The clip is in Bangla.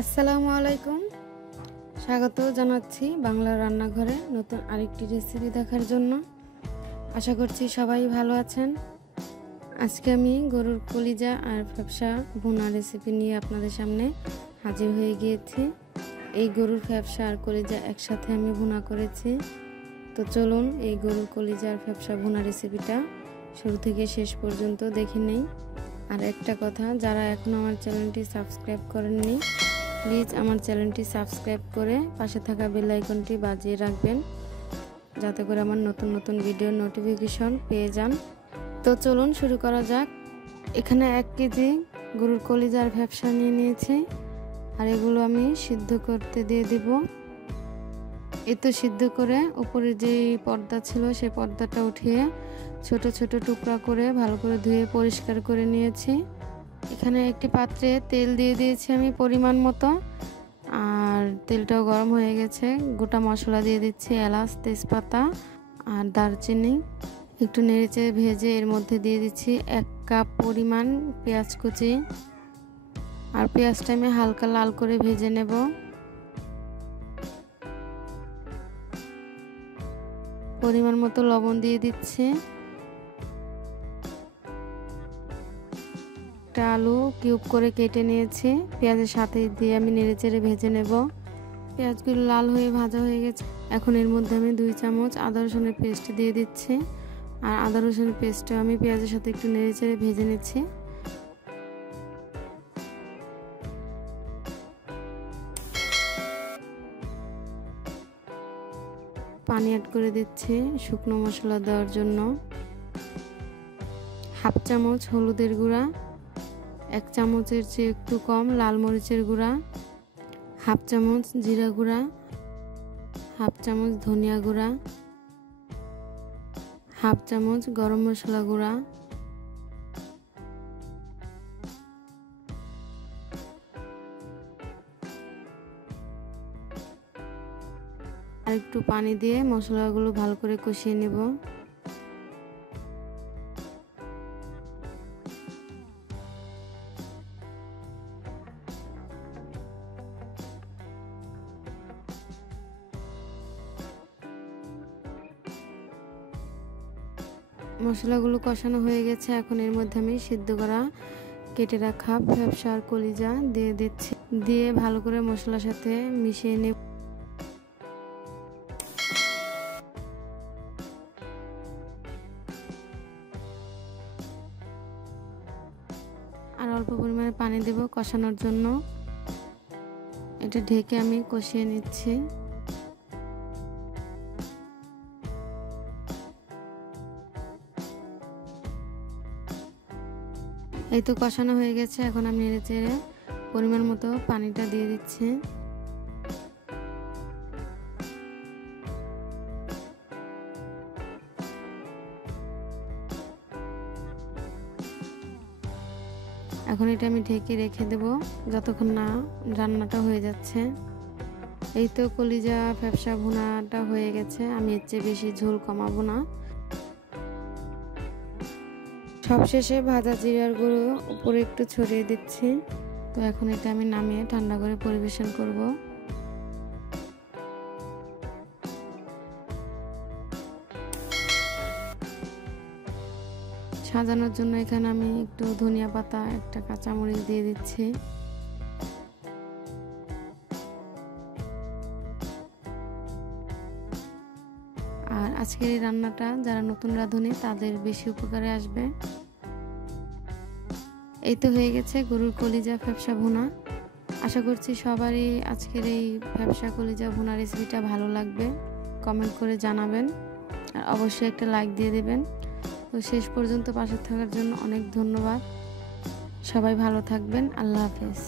আসসালামু আলাইকুম। স্বাগত জানাচ্ছি বাংলা রান্নাঘরে নতুন আরেকটি রেসিপি দেখার জন্য। আশা করছি সবাই ভালো আছেন। আজকে আমি গরুর কলিজা আর ফ্যাপসা ভুনা রেসিপি নিয়ে আপনাদের সামনে হাজির হয়ে গিয়েছি। এই গরুর ফ্যাপসা আর কলিজা একসাথে আমি ভুনা করেছি। তো চলুন এই গরুর কলিজা আর ফ্যাপসা ভুনা রেসিপিটা শুরু থেকে শেষ পর্যন্ত দেখে নেই। আর একটা কথা, যারা এখনও আমার চ্যানেলটি সাবস্ক্রাইব করেননি, প্লিজ আমার চ্যানেলটি সাবস্ক্রাইব করে পাশে থাকা বেল আইকনটি বাজিয়ে রাখবেন, যাতে করে আমার নতুন নতুন ভিডিওর নোটিফিকেশন পেয়ে যান। তো চলুন শুরু করা যাক। এখানে 1 কেজি গরুর কলিজা আর ফ্যাপসা নিয়ে নিয়েছি, আর এগুলো আমি সিদ্ধ করতে দিয়ে দিব। তো সিদ্ধ করে উপরে যে পর্দা ছিল সেই পর্দাটা উঠিয়ে ছোট ছোট টুকরা করে ভালো করে ধুয়ে পরিষ্কার করে নিয়েছি। এখানে একটি পাত্রে তেল দিয়ে দিয়েছি আমি পরিমাণ মতো, আর তেলটাও গরম হয়ে গেছে। গোটা মশলা দিয়ে দিচ্ছি, এলাচ, তেজপাতা আর দারচিনি। একটু নেড়েচেড়ে ভেজে এর মধ্যে দিয়ে দিচ্ছি 1 কাপ পরিমাণ পেঁয়াজ কুচি, আর পেঁয়াজটা আমি হালকা লাল করে ভেজে নেব। পরিমাণ মতো লবণ দিয়ে দিচ্ছি। আলু কিউব করে কেটে নিয়েছি, পেঁয়াজের সাথে দিয়ে আমি নেড়েচেড়ে ভেজে নেব। পেঁয়াজগুলো লাল হয়ে ভাজা হয়ে গেছে। এখন এর মধ্যে আমি 2 চামচ আদা রসুনের পেস্ট দিয়ে দিচ্ছি, আর আদা রসুনের পেস্টটা আমি পেঁয়াজের সাথে একটু নেড়েচেড়ে ভেজে নিচ্ছি। পানি অ্যাড করে দিচ্ছি শুকনো মশলা দেওয়ার জন্য। 1/2 চামচ হলুদের গুঁড়া, 1 চামচের চেয়ে একটু কম লাল মরিচের গুঁড়া, 1/2 চামচ জিরা গুঁড়া, 1/2 চামচ ধনিয়া গুঁড়া, 1/2 চামচ গরম মশলা গুঁড়া, আর একটু পানি দিয়ে মশলাগুলো ভালো করে কষিয়ে নেব। মশলাগুলো কষানো হয়ে গেছে। এখন এর মধ্যে আমি সিদ্ধ করা কেটে রাখা ফ্যাপসা আর কলিজা দিয়ে দিচ্ছি, দিয়ে ভালো করে মশলার সাথে মিশিয়ে নেব। আর অল্প পরিমাণে পানি দেব কষানোর জন্য। এটা ঢেকে আমি কষিয়ে নিচ্ছি। এই তো কষানো হয়ে গেছে। এখন আমি নেড়েচেড়ে পরিমাণ মতো পানিটা দিয়ে দিচ্ছি। এখন এটা আমি ঢেকে রেখে দেব যতক্ষণ না রান্নাটা হয়ে যাচ্ছে। এই তো কলিজা ফ্যাপসা ভুনাটা হয়ে গেছে। আমি এর চেয়ে বেশি ঝোল কমাবো না। সবশেষে ভাজা জিরার গুঁড়ো উপরে একটু ছড়িয়ে দিচ্ছি। তো এখন এটা আমি নামিয়ে ঠান্ডা করে পরিবেশন করব। সাজানোর জন্য এখানে আমি একটু ধনিয়া পাতা, একটা কাঁচামরিচ দিয়ে দিচ্ছি। আর আজকের এই রান্নাটা যারা নতুন রাঁধুনি তাদের বেশি উপকারে আসবে। এই তো হয়ে গেছে গরুর কলিজা ফ্যাপসা ভুনা। আশা করছি সবারই আজকের এই ফ্যাপসা কলিজা ভুনা রেসিপিটা ভালো লাগবে। কমেন্ট করে জানাবেন, আর অবশ্যই একটা লাইক দিয়ে দেবেন। তো শেষ পর্যন্ত পাশে থাকার জন্য অনেক ধন্যবাদ। সবাই ভালো থাকবেন। আল্লাহ হাফেজ।